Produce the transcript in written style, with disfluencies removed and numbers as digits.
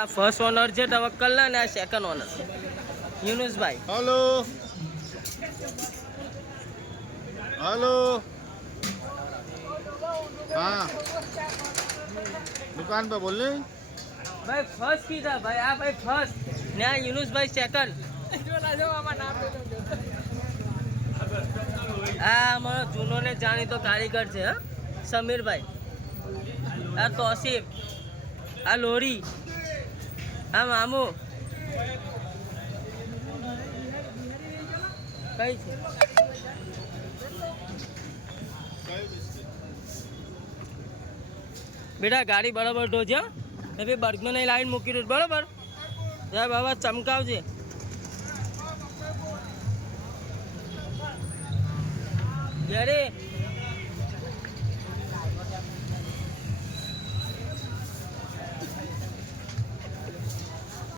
આ first honour છે તવક્કલના ને આ second owner Yunusbhai. Hello hello हाँ दुकान पे बोल रहे हैं? ભાઈ ફર્સ્ટ કીધા ભાઈ, આ ભાઈ ફર્સ્ટ ને આ યુનુસભાઈ સેકન્ડ. આ અમારો જૂનો ને જાણીતો કારીગર છે હા, સમીરભાઈ. આ તોસીફ, આ લોરી, આ મામુ. કઈ છે બેટા ગાડી બરાબર ઢોજ્યા ને ભાઈ બર્ગમેન લાઈન મૂકી દઉં બરાબર. જય બાબા ચમકાવજે. ઘરે